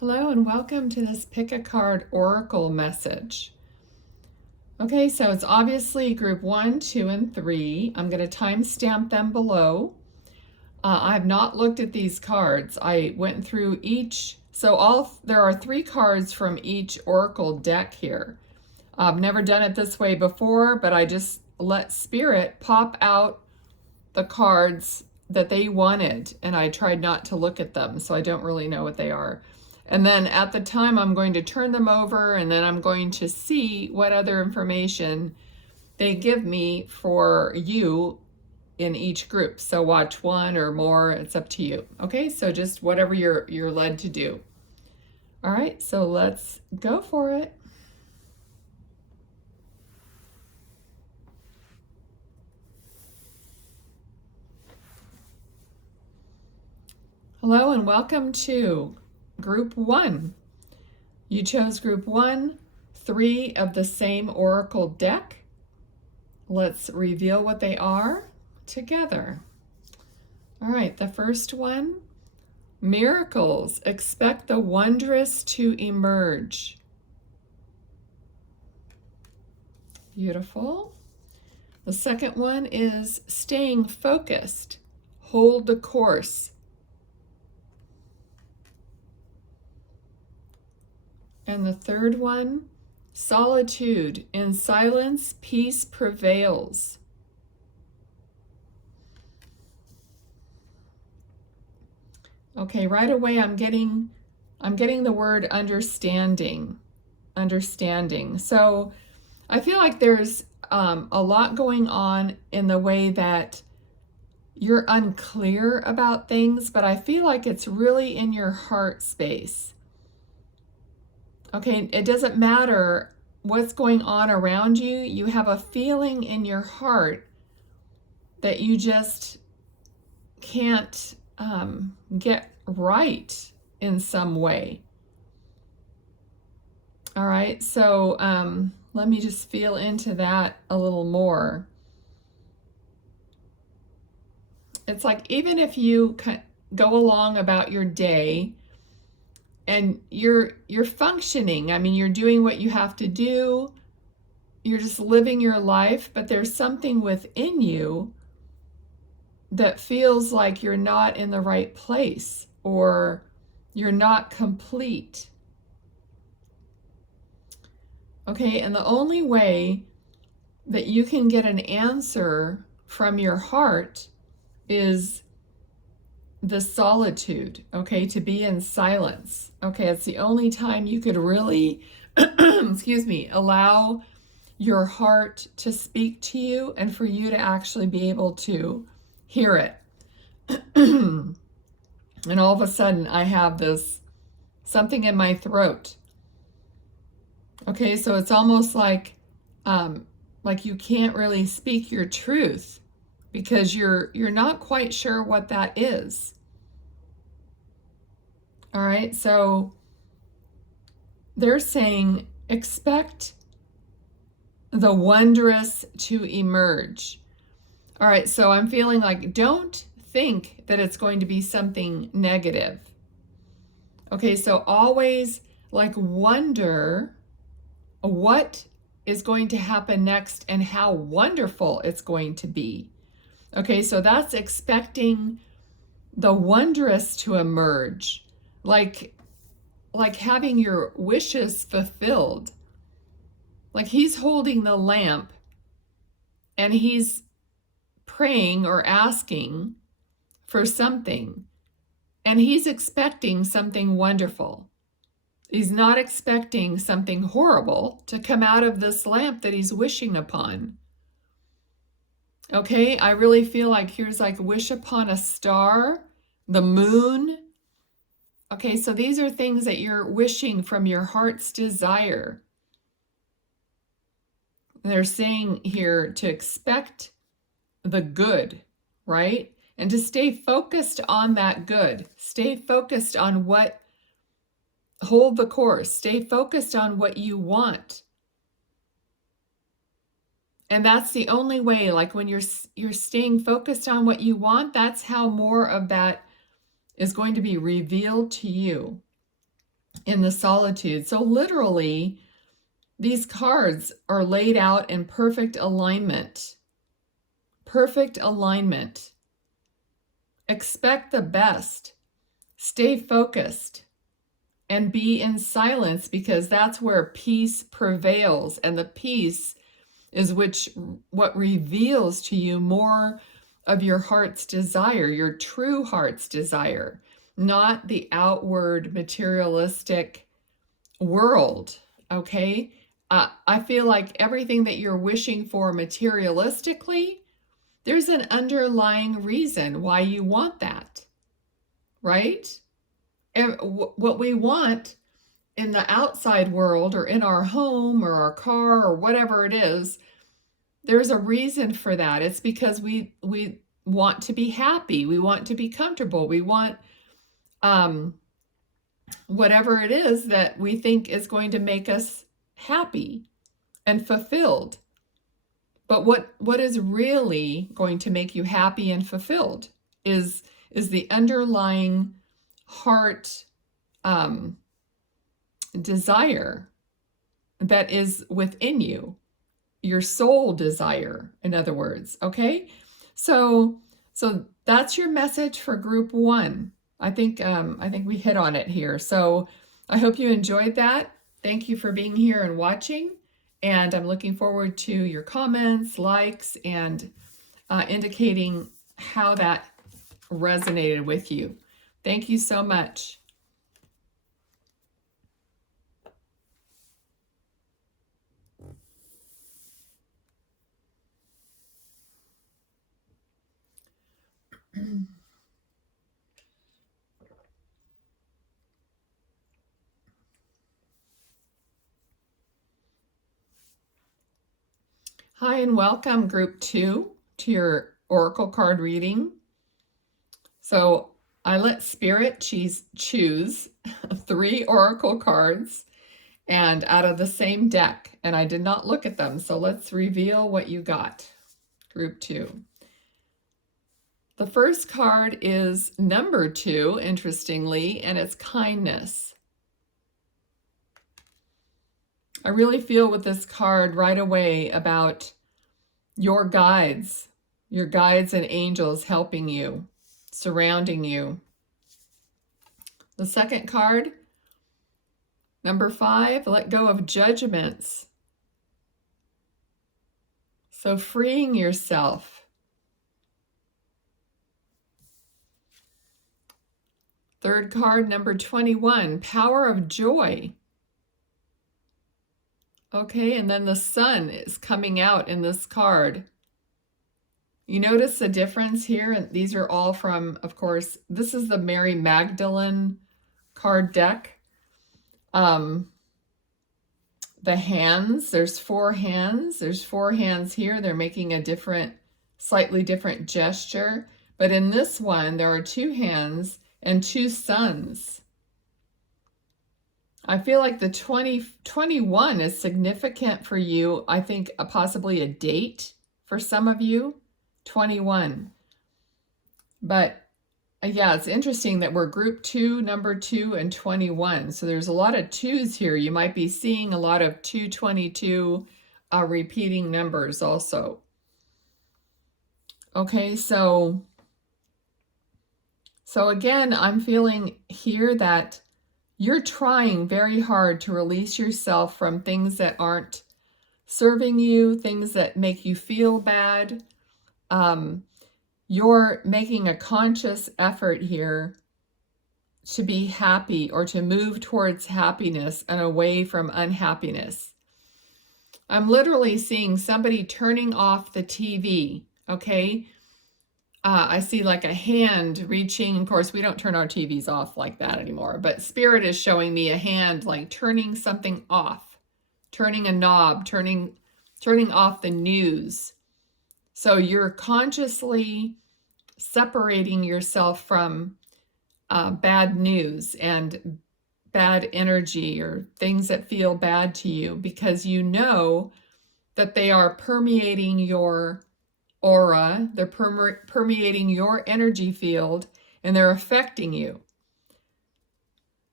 Hello and welcome to this Pick a Card Oracle message. Okay, so it's obviously group 1, 2, and 3. I'm going to timestamp them below. I have not looked at these cards. I went through each, there are 3 cards from each Oracle deck here. I've never done it this way before, but I just let Spirit pop out the cards that they wanted, and I tried not to look at them, so I don't really know what they are. And then at the time, I'm going to turn them over, and then I'm going to see what other information they give me for you in each group. So watch one or more, it's up to you. Okay, so just whatever you're led to do. All right, so let's go for it. Hello and welcome to Group 1. You chose Group 1, 3 of the same Oracle deck. Let's reveal what they are together. All right, the first one, miracles. Expect the wondrous to emerge. Beautiful. The second one is staying focused. Hold the course. And the third one, solitude. In silence, peace prevails. Okay, right away I'm getting the word understanding. Understanding. So I feel like there's a lot going on in the way that you're unclear about things, but I feel like it's really in your heart space. Okay, it doesn't matter what's going on around you. You have a feeling in your heart that you just can't get right in some way. All right, so let me just feel into that a little more. It's like even if you go along about your day and you're functioning, I mean, you're doing what you have to do, you're just living your life, but there's something within you that feels like you're not in the right place or you're not complete. Okay, and the only way that you can get an answer from your heart is the solitude, okay, to be in silence. Okay, it's the only time you could really, excuse me, allow your heart to speak to you and for you to actually be able to hear it. And all of a sudden I have this something in my throat. Okay, so it's almost like you can't really speak your truth because you're not quite sure what that is. All right, so they're saying expect the wondrous to emerge. All right, so I'm feeling like don't think that it's going to be something negative. Okay, so always like wonder what is going to happen next and how wonderful it's going to be. Okay, so that's expecting the wondrous to emerge, like having your wishes fulfilled. Like he's holding the lamp and he's praying or asking for something, and he's expecting something wonderful. He's not expecting something horrible to come out of this lamp that he's wishing upon. Okay, I really feel like here's like wish upon a star, the moon. Okay, so these are things that you're wishing from your heart's desire. They're saying here to expect the good, right? And to stay focused on that good. Stay focused on hold the course. Stay focused on what you want. And that's the only way, like when you're staying focused on what you want, that's how more of that is going to be revealed to you. in the solitude. So literally, these cards are laid out in perfect alignment. Perfect alignment. Expect the best. Stay focused and be in silence, because that's where peace prevails. And the peace is what reveals to you more of your heart's desire, your true heart's desire, not the outward materialistic world. Okay? I feel like everything that you're wishing for materialistically, there's an underlying reason why you want that, right? And what we want in the outside world, or in our home or our car or whatever it is, there's a reason for that. It's because we want to be happy. We want to be comfortable. We want whatever it is that we think is going to make us happy and fulfilled. But what is really going to make you happy and fulfilled is the underlying heart desire that is within you, your soul desire, in other words. Okay, so that's your message for group 1. I think we hit on it here. So I hope you enjoyed that. Thank you for being here and watching, and I'm looking forward to your comments, likes, and indicating how that resonated with you. Thank you so much. Hi, and welcome group 2 to your oracle card reading. So I let Spirit choose 3 oracle cards, and out of the same deck, and I did not look at them. So let's reveal what you got, group 2. The first card is number 2, interestingly, and it's kindness. I really feel with this card right away about your guides and angels helping you, surrounding you. The second card, number 5, let go of judgments. So freeing yourself. Third card, number 21, power of joy. Okay, and then the sun is coming out in this card. You notice the difference here? And these are all from, of course, this is the Mary Magdalene card deck. The hands, there's 4 hands. There's 4 hands here. They're making a slightly different gesture. But in this one, there are 2 hands and 2 suns. I feel like the 2021 is significant for you. I think possibly a date for some of you, 21. But yeah, it's interesting that we're group 2, number 2, and 21. So there's a lot of 2s here. You might be seeing a lot of 222 repeating numbers also. Okay, so again, I'm feeling here that you're trying very hard to release yourself from things that aren't serving you, things that make you feel bad. You're making a conscious effort here to be happy, or to move towards happiness and away from unhappiness. I'm literally seeing somebody turning off the TV, okay? I see like a hand reaching. Of course, we don't turn our TVs off like that anymore, but Spirit is showing me a hand like turning something off, turning a knob, turning off the news. So you're consciously separating yourself from bad news and bad energy, or things that feel bad to you, because you know that they are permeating your aura, they're permeating your energy field, and they're affecting you.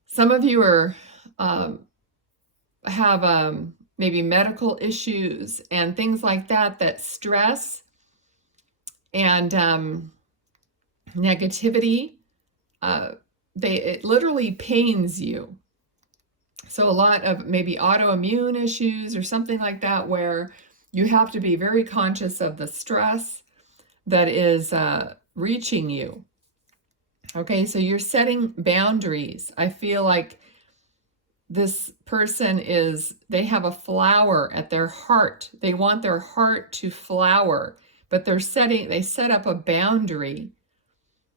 Some of you are have maybe medical issues and things like that, that stress and negativity, it literally pains you. So a lot of maybe autoimmune issues or something like that, where you have to be very conscious of the stress that is reaching you. Okay, so you're setting boundaries. I feel like this person they have a flower at their heart. They want their heart to flower, but they set up a boundary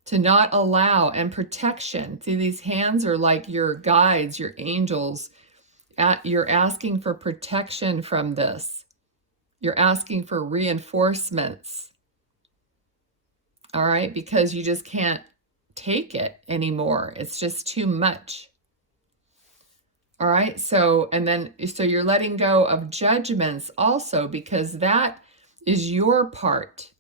to not allow, and protection. See, these hands are like your guides, your angels. You're asking for protection from this. You're asking for reinforcements. All right, because you just can't take it anymore. It's just too much. All right, so you're letting go of judgments also, because that is your part.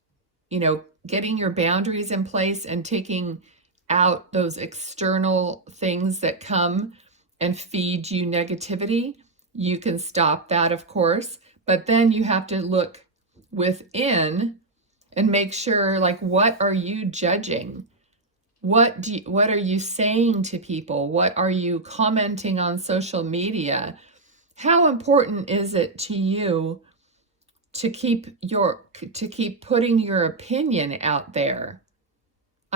Getting your boundaries in place and taking out those external things that come and feed you negativity. You can stop that, of course, but then you have to look within and make sure, like, what are you judging? What are you saying to people? What are you commenting on social media? How important is it to you to keep putting your opinion out there?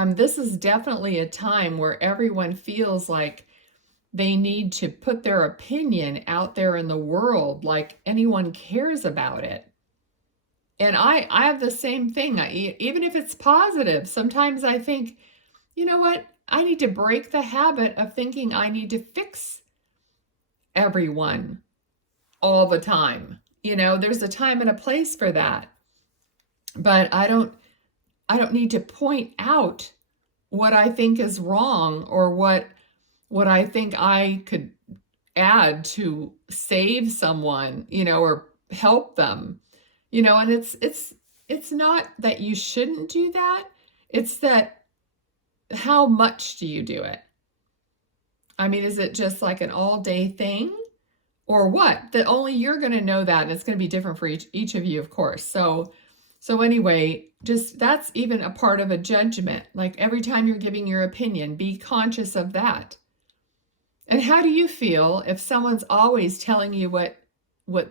This is definitely a time where everyone feels like they need to put their opinion out there in the world, like anyone cares about it. And I have the same thing. Even if it's positive, sometimes I think, you know what? I need to break the habit of thinking I need to fix everyone all the time. There's a time and a place for that. But I don't need to point out what I think is wrong, or what I think I could add to save someone, or help them. And it's not that you shouldn't do that. It's that, how much do you do it? Is it just like an all-day thing? Or what? That only you're going to know that, and it's going to be different for each of you, of course. So anyway, just that's even a part of a judgment. Like, every time you're giving your opinion, be conscious of that. And how do you feel if someone's always telling you what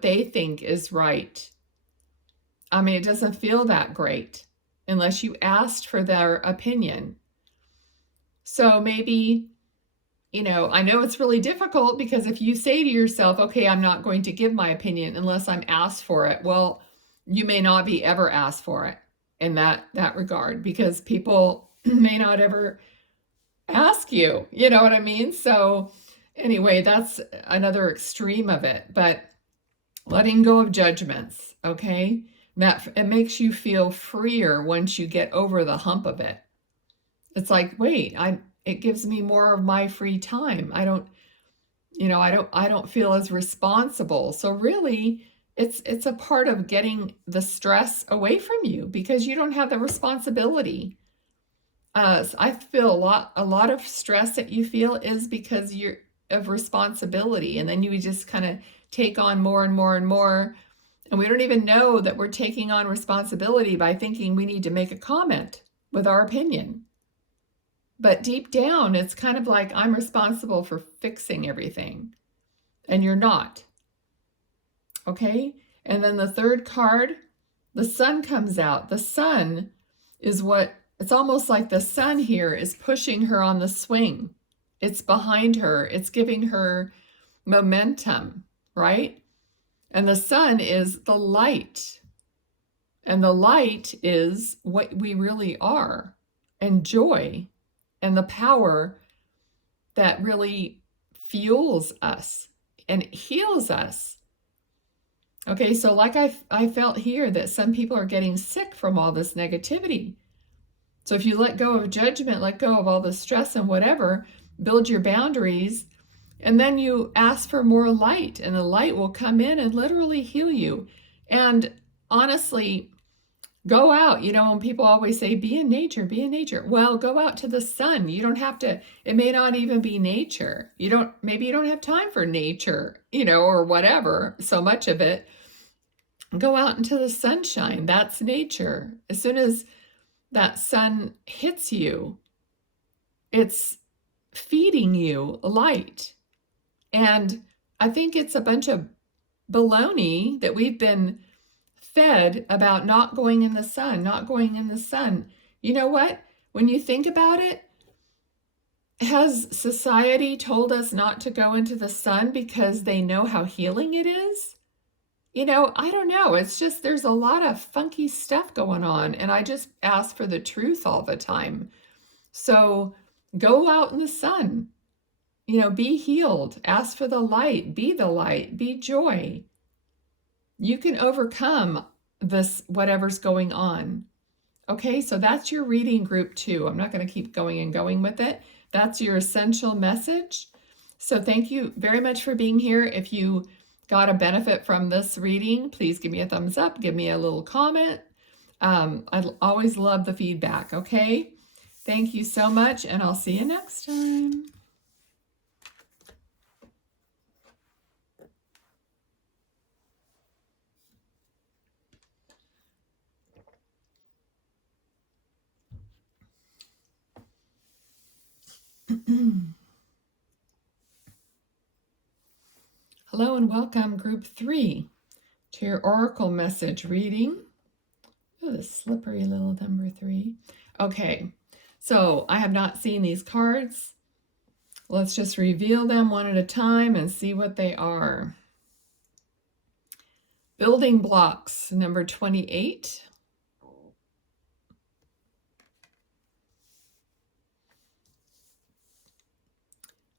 they think is right? It doesn't feel that great unless you asked for their opinion. So maybe, I know it's really difficult, because if you say to yourself, okay, I'm not going to give my opinion unless I'm asked for it, well, you may not be ever asked for it in that regard, because people may not ever ask you, you know what I mean? So anyway, that's another extreme of it. But letting go of judgments, okay? That it makes you feel freer once you get over the hump of it. It's like, wait, it gives me more of my free time. I don't feel as responsible. So really, it's a part of getting the stress away from you, because you don't have the responsibility. So I feel a lot of stress that you feel is because you're of responsibility, and then you just kind of take on more and more and more, and we don't even know that we're taking on responsibility by thinking we need to make a comment with our opinion. But deep down, it's kind of like, I'm responsible for fixing everything, and you're not. Okay? And then the third card, the sun comes out. The sun is it's almost like the sun here is pushing her on the swing. It's behind her. It's giving her momentum, right? And the sun is the light. And the light is what we really are, and joy, and the power that really fuels us and heals us. Okay, so like I felt here that some people are getting sick from all this negativity. So if you let go of judgment, let go of all the stress and whatever, build your boundaries, and then you ask for more light, and the light will come in and literally heal you. And honestly, Go out. When people always say, be in nature, be in nature. Well, go out to the sun. You don't have to, it may not even be nature. Maybe you don't have time for nature, or whatever, so much of it. Go out into the sunshine. That's nature. As soon as that sun hits you, it's feeding you light. And I think it's a bunch of baloney that we've been fed about not going in the sun, not going in the sun. You know what? When you think about it, has society told us not to go into the sun because they know how healing it is? I don't know. It's just there's a lot of funky stuff going on, and I just ask for the truth all the time. So go out in the sun, be healed, ask for the light, be joy. You can overcome this, whatever's going on. Okay, so that's your reading group 2. I'm not going to keep going and going with it. That's your essential message. So thank you very much for being here. If you got a benefit from this reading, please give me a thumbs up, give me a little comment. I always love the feedback, okay? Thank you so much, and I'll see you next time. Hello and welcome, group 3, to your oracle message reading. Oh, the slippery little number 3. Okay, so I have not seen these cards. Let's just reveal them one at a time and see what they are. Building blocks, number 28.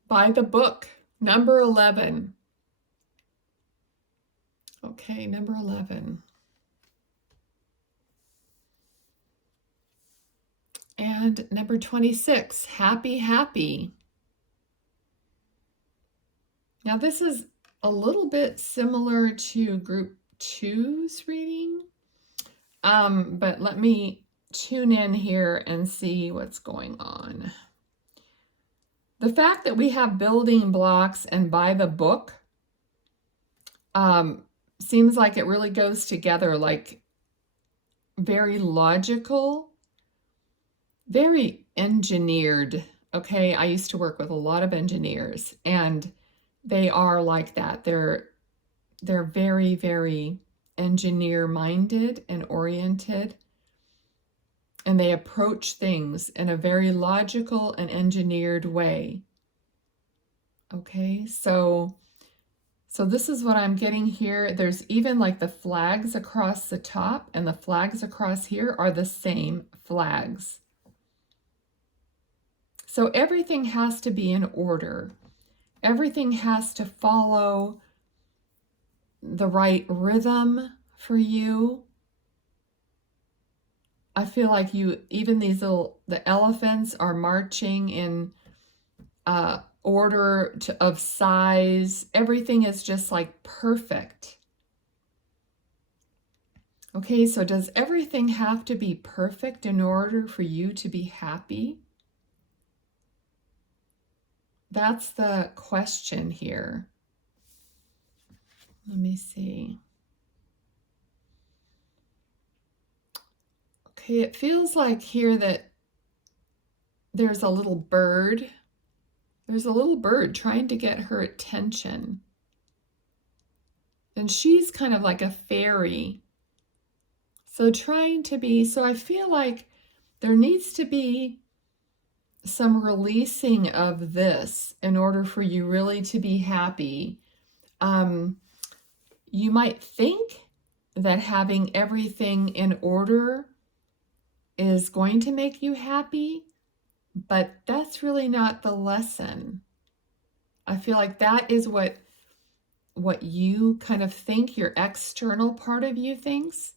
By the book, number 11. Okay, number 11. And number 26, happy, happy. Now this is a little bit similar to group 2's reading, but let me tune in here and see what's going on. The fact that we have building blocks and by the book seems like it really goes together, like very logical, very engineered. Okay, I used to work with a lot of engineers, and they are like that. They're very, very engineer-minded and oriented, and they approach things in a very logical and engineered way. Okay, so this is what I'm getting here. There's even like the flags across the top, and the flags across here are the same flags. So everything has to be in order. Everything has to follow the right rhythm for you. I feel like even these the elephants are marching in order of size. Everything is just like perfect. Okay, so does everything have to be perfect in order for you to be happy? That's the question here. Let me see. Okay, it feels like here that there's a little bird. There's a little bird trying to get her attention. And she's kind of like a fairy. So I feel like there needs to be some releasing of this in order for you really to be happy. You might think that having everything in order is going to make you happy, but that's really not the lesson. I feel like that is what you kind of think, your external part of you thinks,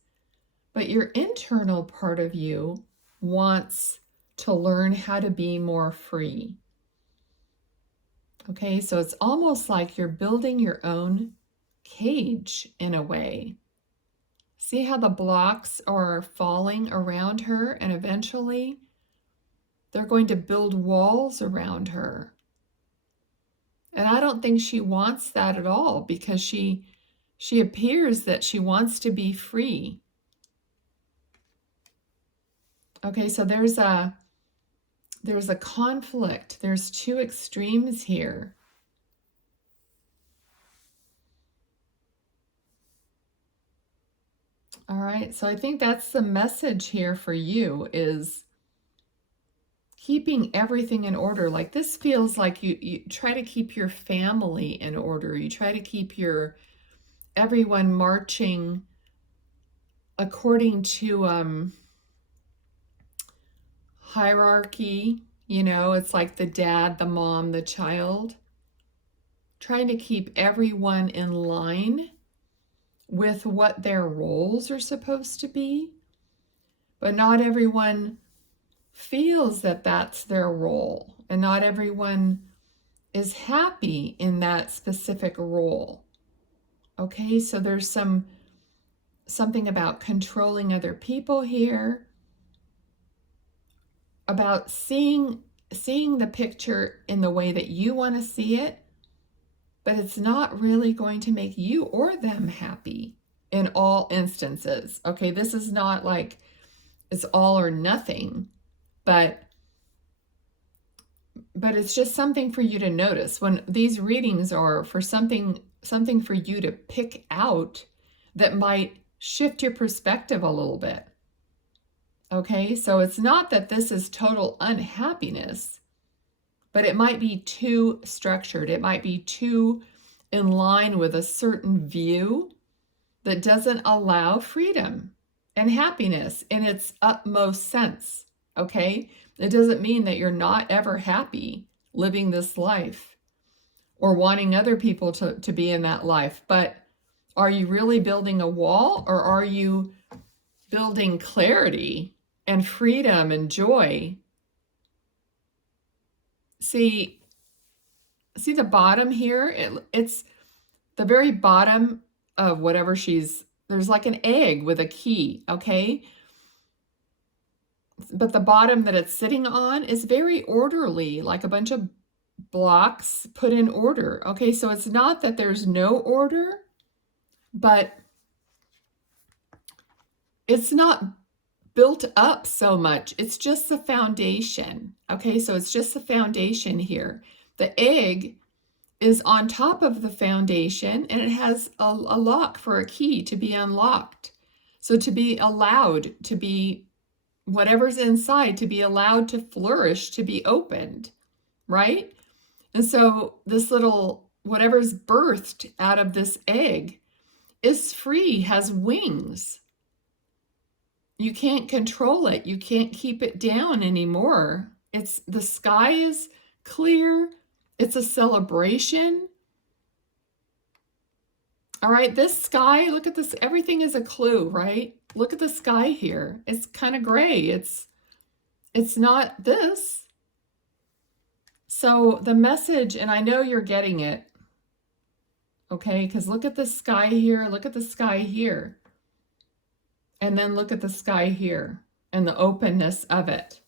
but your internal part of you wants to learn how to be more free. Okay, so it's almost like you're building your own cage in a way. See how the blocks are falling around her, and eventually they're going to build walls around her. And I don't think she wants that at all, because she appears that she wants to be free. Okay, so there's a conflict. There's two extremes here. All right, so I think that's the message here for you, is keeping everything in order. Like, this feels like you try to keep your family in order. You try to keep everyone marching according to hierarchy. You know, it's like the dad, the mom, the child. Trying to keep everyone in line with what their roles are supposed to be. But not everyone feels that that's their role, and not everyone is happy in that specific role. Okay, so there's something about controlling other people here, about seeing the picture in the way that you want to see it, but it's not really going to make you or them happy in all instances. Okay, this is not like it's all or nothing, but it's just something for you to notice. When these readings are for something for you to pick out that might shift your perspective a little bit. Okay, so it's not that this is total unhappiness, but it might be too structured. It might be too in line with a certain view that doesn't allow freedom and happiness in its utmost sense. Okay, it doesn't mean that you're not ever happy living this life or wanting other people to be in that life. But are you really building a wall, or are you building clarity and freedom and joy? See the bottom here? It's the very bottom of whatever there's like an egg with a key, okay? But the bottom that it's sitting on is very orderly, like a bunch of blocks put in order. Okay, so it's not that there's no order, but it's not built up so much. It's just the foundation. Okay, so it's just the foundation here. The egg is on top of the foundation, and it has a lock for a key to be unlocked. So to be allowed to be, whatever's inside, to be allowed to flourish, to be opened, right? And so this little, whatever's birthed out of this egg is free, has wings. You can't control it. You can't keep it down anymore. The sky is clear. It's a celebration. All right, this sky, look at this. Everything is a clue, right? Look at the sky here. It's kind of gray. It's not this. So the message, and I know you're getting it, okay? Because look at the sky here. Look at the sky here. And then look at the sky here and the openness of it.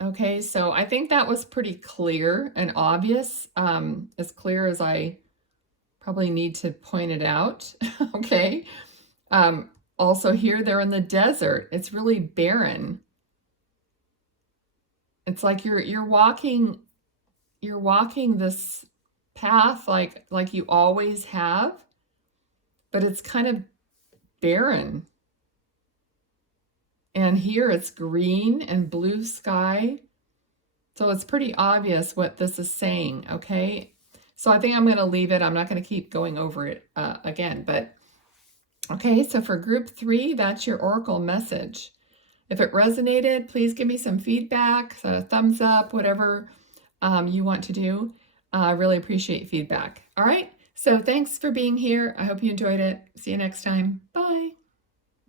Okay, so I think that was pretty clear and obvious, as clear as I probably need to point it out. Okay. Also here, they're in the desert. It's really barren. It's like you're walking this path like you always have, but it's kind of barren. And here it's green and blue sky. So it's pretty obvious what this is saying, okay? So I think I'm going to leave it. I'm not going to keep going over it again. But, okay, so for group 3, that's your oracle message. If it resonated, please give me some feedback, a thumbs up, whatever you want to do. I really appreciate feedback. All right, so thanks for being here. I hope you enjoyed it. See you next time. Bye.